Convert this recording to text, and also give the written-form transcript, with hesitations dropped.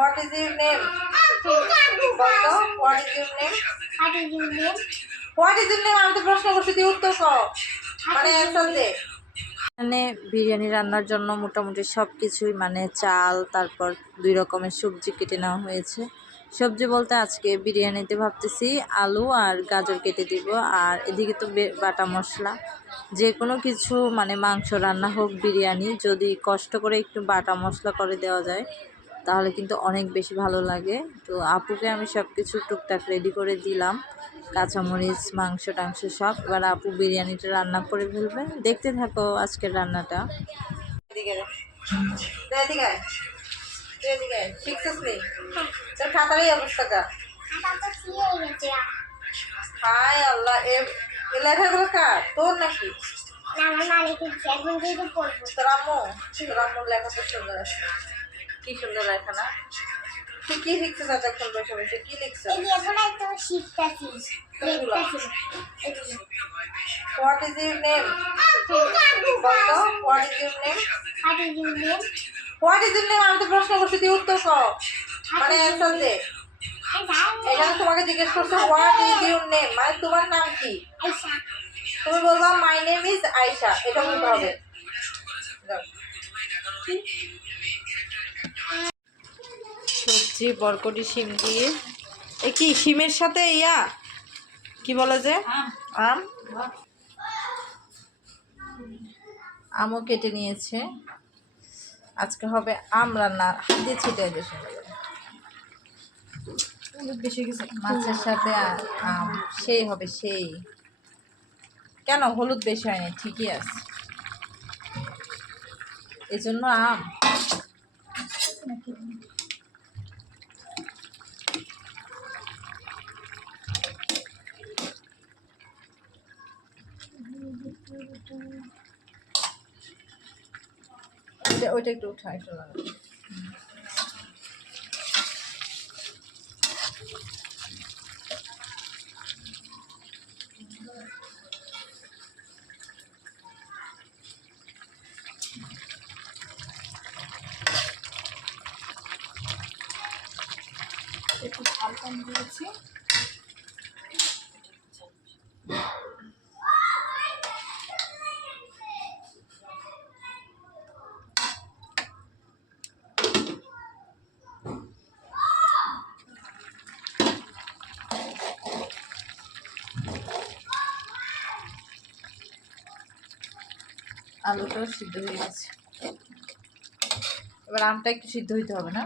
What is your name? বলো, what is your name? What is your name? What is your name? আমি তো প্রশ্ন করছি, তুই উত্তর কর, মানে অ্যান্সার দে। মানে বিরিয়ানি রান্নার জন্য মোটামুটি সব কিছুই, মানে চাল, তারপর 2 রকমের সবজি কেটে নেওয়া হয়েছে। সবজি বলতে আজকে বিরিয়ানিতে ভাবতেছি আলু আর গাজর কেটে দিব, আর এদিকে তো বাটা মশলা। যে কোনো কিছু মানে মাংস রান্না হোক, বিরিয়ানি যদি কষ্ট করে একটু বাটা মশলা করে দেওয়া যায় তাহলে কিন্তু অনেক বেশি ভালো লাগে। তো আপুকে আমি সব কিছু টুকটাক রেডি করে দিলাম, কাঁচামরিচ, মাংস টাংস সব। এবার আপু বিরিয়ানিটা রান্না করে ফেলবে, দেখতে থাকো আজকের রান্নাটা। তোর খাতারই অবস্থাটা হায় আল্লাহ, এ লেখাগুলো কার, তোর নাকি? তোর আম্মুর লেখা তো সুন্দর আছে, কি সুন্দর লেখা না? তুই কি লিখছিস এতক্ষণ বসে বসে, কি লিখছিস? What is your name? বলো, what is your name? What is your name? What is your name? আমি তো প্রশ্ন করছি, তুই উত্তর কর, মানে অ্যান্সার দে। এখানে তোমাকে জিজ্ঞেস করছে হোয়াট ইজ ইউর নেম, মানে তোমার নাম কি? আয়েশা। তুমি বলবা মাই নেম ইজ আয়েশা, এটা বলতে হবে। সবজি বরকটি শিম দিয়ে, এ কি শিমের সাথে ইয়া কি বলে যে আম, আমও কেটে নিয়েছে। আজকে হবে আম রান্না, হাত দিয়ে ছিটে দেশে মাছের সাথে আম, সেই হবে সেই। কেন হলুদ বেশি হয়নি, ঠিকই আছে, এজন্য আম। ওইটা একটু উঠা, একটু লাগা। একটু ঝাল কম দিয়েছি। আলুটাও সিদ্ধ হয়ে গেছে, এবার আমটা একটু সিদ্ধ হইতে হবে না?